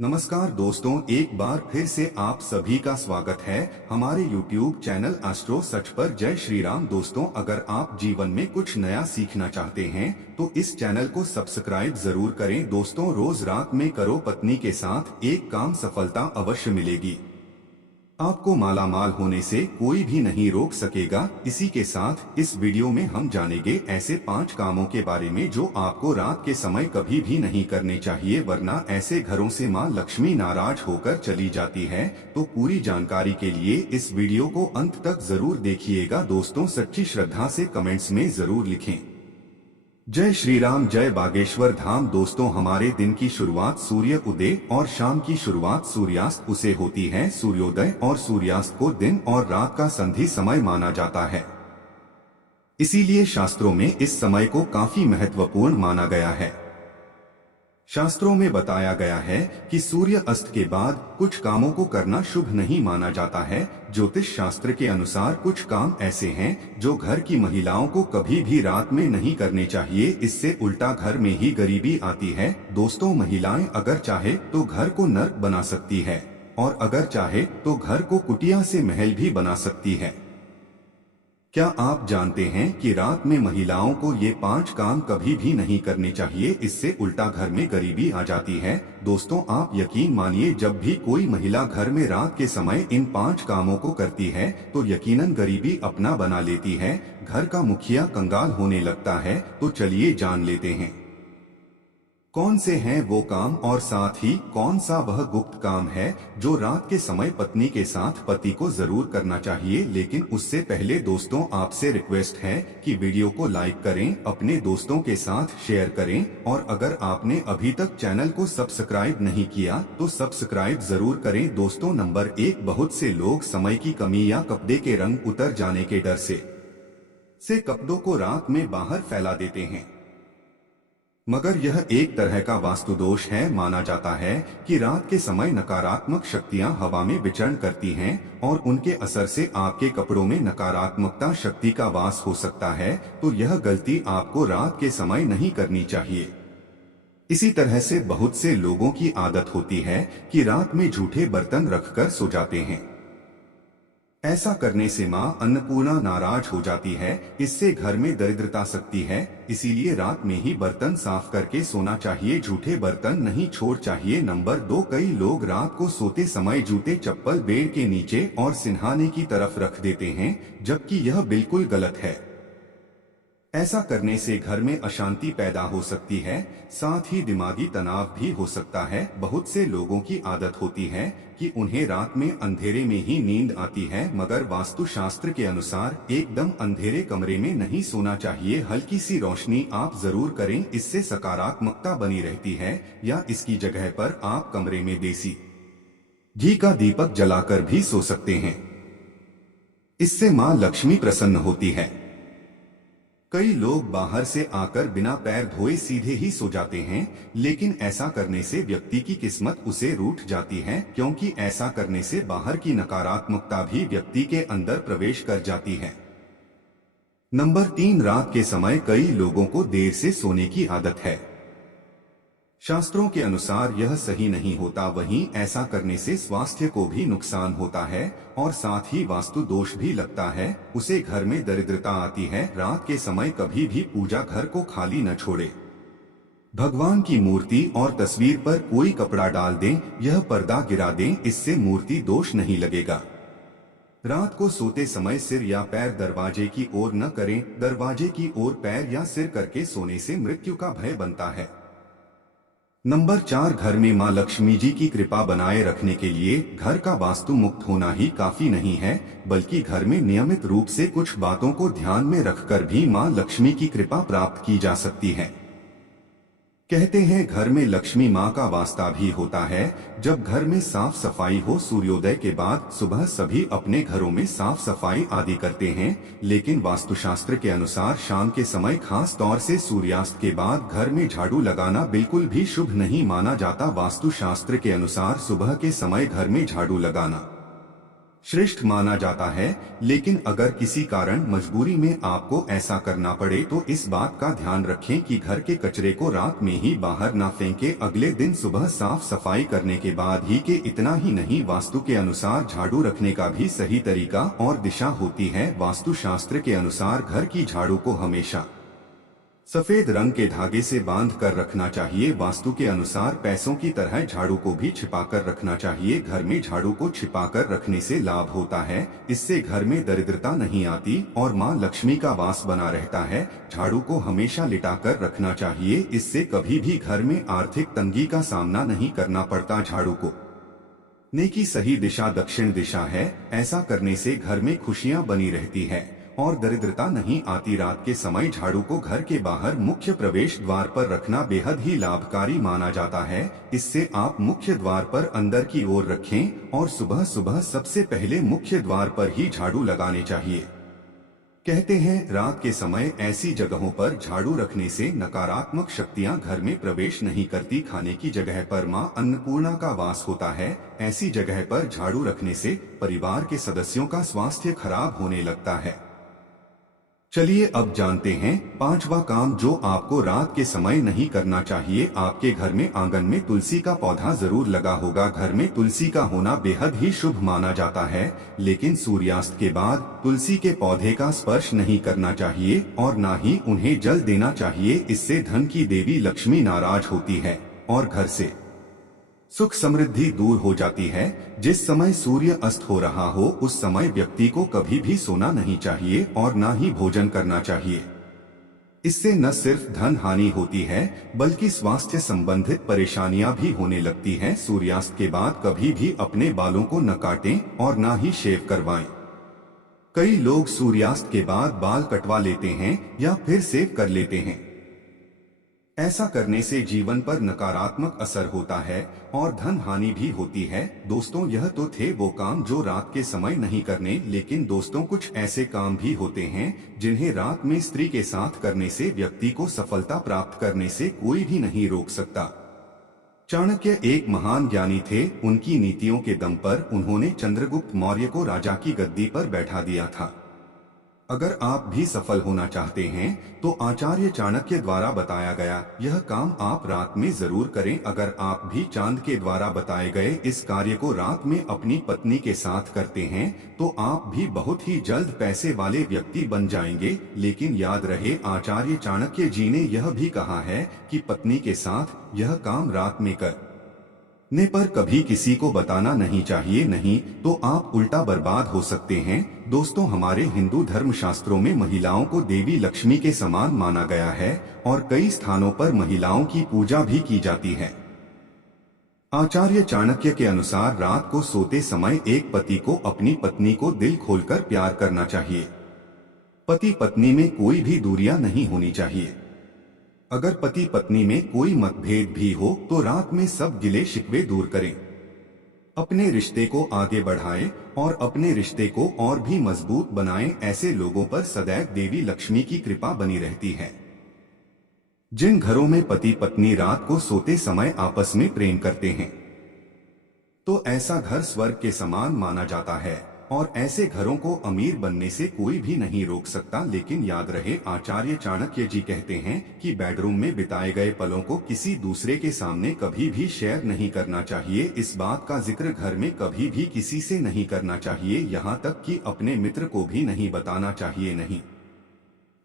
नमस्कार दोस्तों, एक बार फिर से आप सभी का स्वागत है हमारे YouTube चैनल एस्ट्रो सच पर। जय श्री राम। दोस्तों, अगर आप जीवन में कुछ नया सीखना चाहते हैं तो इस चैनल को सब्सक्राइब जरूर करें। दोस्तों, रोज रात में करो पत्नी के साथ एक काम, सफलता अवश्य मिलेगी। आपको मालामाल होने से कोई भी नहीं रोक सकेगा। इसी के साथ इस वीडियो में हम जानेंगे ऐसे 5 कामों के बारे में जो आपको रात के समय कभी भी नहीं करने चाहिए, वरना ऐसे घरों से मां लक्ष्मी नाराज होकर चली जाती है। तो पूरी जानकारी के लिए इस वीडियो को अंत तक जरूर देखिएगा। दोस्तों, सच्ची श्रद्धा से कमेंट्स में जरूर लिखें जय श्री राम, जय बागेश्वर धाम। दोस्तों, हमारे दिन की शुरुआत सूर्य उदय और शाम की शुरुआत सूर्यास्त से होती है। सूर्योदय और सूर्यास्त को दिन और रात का संधि समय माना जाता है, इसीलिए शास्त्रों में इस समय को काफी महत्वपूर्ण माना गया है। शास्त्रों में बताया गया है कि सूर्य अस्त के बाद कुछ कामों को करना शुभ नहीं माना जाता है। ज्योतिष शास्त्र के अनुसार कुछ काम ऐसे हैं जो घर की महिलाओं को कभी भी रात में नहीं करने चाहिए, इससे उल्टा घर में ही गरीबी आती है। दोस्तों, महिलाएं अगर चाहे तो घर को नर्क बना सकती है और अगर चाहे तो घर को कुटिया से महल भी बना सकती है। क्या आप जानते हैं कि रात में महिलाओं को ये 5 काम कभी भी नहीं करने चाहिए, इससे उल्टा घर में गरीबी आ जाती है। दोस्तों, आप यकीन मानिए, जब भी कोई महिला घर में रात के समय इन 5 कामों को करती है तो यकीनन गरीबी अपना बना लेती है, घर का मुखिया कंगाल होने लगता है। तो चलिए जान लेते हैं कौन से हैं वो काम और साथ ही कौन सा वह गुप्त काम है जो रात के समय पत्नी के साथ पति को जरूर करना चाहिए। लेकिन उससे पहले दोस्तों, आपसे रिक्वेस्ट है कि वीडियो को लाइक करें, अपने दोस्तों के साथ शेयर करें और अगर आपने अभी तक चैनल को सब्सक्राइब नहीं किया तो सब्सक्राइब जरूर करें। दोस्तों, नंबर 1, बहुत से लोग समय की कमी या कपड़े के रंग उतर जाने के डर से कपड़ों को रात में बाहर फैला देते हैं, मगर यह एक तरह का वास्तु दोष है। माना जाता है कि रात के समय नकारात्मक शक्तियां हवा में विचरण करती हैं और उनके असर से आपके कपड़ों में नकारात्मकता शक्ति का वास हो सकता है। तो यह गलती आपको रात के समय नहीं करनी चाहिए। इसी तरह से बहुत से लोगों की आदत होती है कि रात में झूठे बर्तन रखकर सो जाते हैं। ऐसा करने से मां अन्नपूर्णा नाराज हो जाती है, इससे घर में दरिद्रता सकती है। इसीलिए रात में ही बर्तन साफ करके सोना चाहिए, झूठे बर्तन नहीं छोड़ चाहिए। नंबर 2, कई लोग रात को सोते समय जूते चप्पल बेड के नीचे और सिरहाने की तरफ रख देते हैं, जबकि यह बिल्कुल गलत है। ऐसा करने से घर में अशांति पैदा हो सकती है, साथ ही दिमागी तनाव भी हो सकता है। बहुत से लोगों की आदत होती है कि उन्हें रात में अंधेरे में ही नींद आती है, मगर वास्तु शास्त्र के अनुसार एकदम अंधेरे कमरे में नहीं सोना चाहिए। हल्की सी रोशनी आप जरूर करें, इससे सकारात्मकता बनी रहती है। या इसकी जगह पर आप कमरे में देसी घी का दीपक जलाकर भी सो सकते हैं, इससे मां लक्ष्मी प्रसन्न होती है। कई लोग बाहर से आकर बिना पैर धोए सीधे ही सो जाते हैं, लेकिन ऐसा करने से व्यक्ति की किस्मत उसे रूठ जाती है, क्योंकि ऐसा करने से बाहर की नकारात्मकता भी व्यक्ति के अंदर प्रवेश कर जाती है। नंबर 3, रात के समय कई लोगों को देर से सोने की आदत है। शास्त्रों के अनुसार यह सही नहीं होता, वहीं ऐसा करने से स्वास्थ्य को भी नुकसान होता है और साथ ही वास्तु दोष भी लगता है, उसे घर में दरिद्रता आती है। रात के समय कभी भी पूजा घर को खाली न छोड़े। भगवान की मूर्ति और तस्वीर पर कोई कपड़ा डाल दें, यह पर्दा गिरा दें, इससे मूर्ति दोष नहीं लगेगा। रात को सोते समय सिर या पैर दरवाजे की ओर न करें, दरवाजे की ओर पैर या सिर करके सोने से मृत्यु का भय बनता है। नंबर 4, घर में मां लक्ष्मी जी की कृपा बनाए रखने के लिए घर का वास्तु मुक्त होना ही काफी नहीं है, बल्कि घर में नियमित रूप से कुछ बातों को ध्यान में रखकर भी मां लक्ष्मी की कृपा प्राप्त की जा सकती है। कहते हैं घर में लक्ष्मी मां का वास्ता भी होता है जब घर में साफ सफाई हो। सूर्योदय के बाद सुबह सभी अपने घरों में साफ सफाई आदि करते हैं, लेकिन वास्तुशास्त्र के अनुसार शाम के समय, खास तौर से सूर्यास्त के बाद घर में झाड़ू लगाना बिल्कुल भी शुभ नहीं माना जाता। वास्तुशास्त्र के अनुसार सुबह के समय घर में झाड़ू लगाना श्रेष्ठ माना जाता है। लेकिन अगर किसी कारण मजबूरी में आपको ऐसा करना पड़े तो इस बात का ध्यान रखें कि घर के कचरे को रात में ही बाहर ना फेंके। अगले दिन सुबह साफ सफाई करने के बाद ही के इतना ही नहीं, वास्तु के अनुसार झाड़ू रखने का भी सही तरीका और दिशा होती है। वास्तु शास्त्र के अनुसार घर की झाड़ू को हमेशा सफेद रंग के धागे से बांध कर रखना चाहिए। वास्तु के अनुसार पैसों की तरह झाड़ू को भी छिपाकर रखना चाहिए। घर में झाड़ू को छिपाकर रखने से लाभ होता है, इससे घर में दरिद्रता नहीं आती और मां लक्ष्मी का वास बना रहता है। झाड़ू को हमेशा लिटाकर रखना चाहिए, इससे कभी भी घर में आर्थिक तंगी का सामना नहीं करना पड़ता। झाड़ू को नेकी सही दिशा दक्षिण दिशा है, ऐसा करने से घर में खुशियां बनी रहती है और दरिद्रता नहीं आती। रात के समय झाड़ू को घर के बाहर मुख्य प्रवेश द्वार पर रखना बेहद ही लाभकारी माना जाता है। इससे आप मुख्य द्वार पर अंदर की ओर रखें और सुबह सुबह सबसे पहले मुख्य द्वार पर ही झाड़ू लगाने चाहिए। कहते हैं रात के समय ऐसी जगहों पर झाड़ू रखने से नकारात्मक शक्तियां घर में प्रवेश नहीं करती। खाने की जगह पर मां अन्नपूर्णा का वास होता है, ऐसी जगह पर झाड़ू रखने से परिवार के सदस्यों का स्वास्थ्य खराब होने लगता है। चलिए अब जानते हैं पांचवा काम जो आपको रात के समय नहीं करना चाहिए। आपके घर में आंगन में तुलसी का पौधा जरूर लगा होगा। घर में तुलसी का होना बेहद ही शुभ माना जाता है, लेकिन सूर्यास्त के बाद तुलसी के पौधे का स्पर्श नहीं करना चाहिए और न ही उन्हें जल देना चाहिए। इससे धन की देवी लक्ष्मी नाराज होती है और घर से सुख समृद्धि दूर हो जाती है। जिस समय सूर्य अस्त हो रहा हो उस समय व्यक्ति को कभी भी सोना नहीं चाहिए और न ही भोजन करना चाहिए। इससे न सिर्फ धन हानि होती है बल्कि स्वास्थ्य संबंधित परेशानियां भी होने लगती हैं। सूर्यास्त के बाद कभी भी अपने बालों को न काटें और न ही शेव करवाएं। कई लोग सूर्यास्त के बाद बाल कटवा लेते हैं या फिर सेव कर लेते हैं। ऐसा करने से जीवन पर नकारात्मक असर होता है और धन हानि भी होती है। दोस्तों, यह तो थे वो काम जो रात के समय नहीं करने, लेकिन दोस्तों कुछ ऐसे काम भी होते हैं जिन्हें रात में स्त्री के साथ करने से व्यक्ति को सफलता प्राप्त करने से कोई भी नहीं रोक सकता। चाणक्य एक महान ज्ञानी थे। उनकी नीतियों के दम पर उन्होंने चंद्रगुप्त मौर्य को राजा की गद्दी पर बैठा दिया था। अगर आप भी सफल होना चाहते हैं तो आचार्य चाणक्य द्वारा बताया गया यह काम आप रात में जरूर करें। अगर आप भी चांद के द्वारा बताए गए इस कार्य को रात में अपनी पत्नी के साथ करते हैं तो आप भी बहुत ही जल्द पैसे वाले व्यक्ति बन जाएंगे। लेकिन याद रहे, आचार्य चाणक्य जी ने यह भी कहा है कि पत्नी के साथ यह काम रात में करने पर कभी किसी को बताना नहीं चाहिए, नहीं तो आप उल्टा बर्बाद हो सकते हैं। दोस्तों, हमारे हिंदू धर्म शास्त्रों में महिलाओं को देवी लक्ष्मी के समान माना गया है और कई स्थानों पर महिलाओं की पूजा भी की जाती है। आचार्य चाणक्य के अनुसार रात को सोते समय एक पति को अपनी पत्नी को दिल खोलकर प्यार करना चाहिए। पति पत्नी में कोई भी दूरियां नहीं होनी चाहिए। अगर पति पत्नी में कोई मतभेद भी हो तो रात में सब गिले शिकवे दूर करें, अपने रिश्ते को आगे बढ़ाएं और अपने रिश्ते को और भी मजबूत बनाएं। ऐसे लोगों पर सदैव देवी लक्ष्मी की कृपा बनी रहती है। जिन घरों में पति पत्नी रात को सोते समय आपस में प्रेम करते हैं तो ऐसा घर स्वर्ग के समान माना जाता है और ऐसे घरों को अमीर बनने से कोई भी नहीं रोक सकता। लेकिन याद रहे, आचार्य चाणक्य जी कहते हैं कि बेडरूम में बिताए गए पलों को किसी दूसरे के सामने कभी भी शेयर नहीं करना चाहिए। इस बात का जिक्र घर में कभी भी किसी से नहीं करना चाहिए, यहाँ तक कि अपने मित्र को भी नहीं बताना चाहिए, नहीं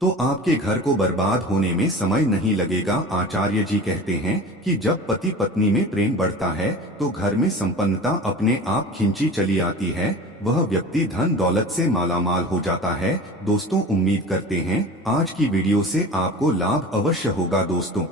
तो आपके घर को बर्बाद होने में समय नहीं लगेगा। आचार्य जी कहते हैं कि जब पति पत्नी में प्रेम बढ़ता है तो घर में संपन्नता अपने आप खिंची चली आती है। वह व्यक्ति धन दौलत से मालामाल हो जाता है। दोस्तों, उम्मीद करते हैं आज की वीडियो से आपको लाभ अवश्य होगा। दोस्तों,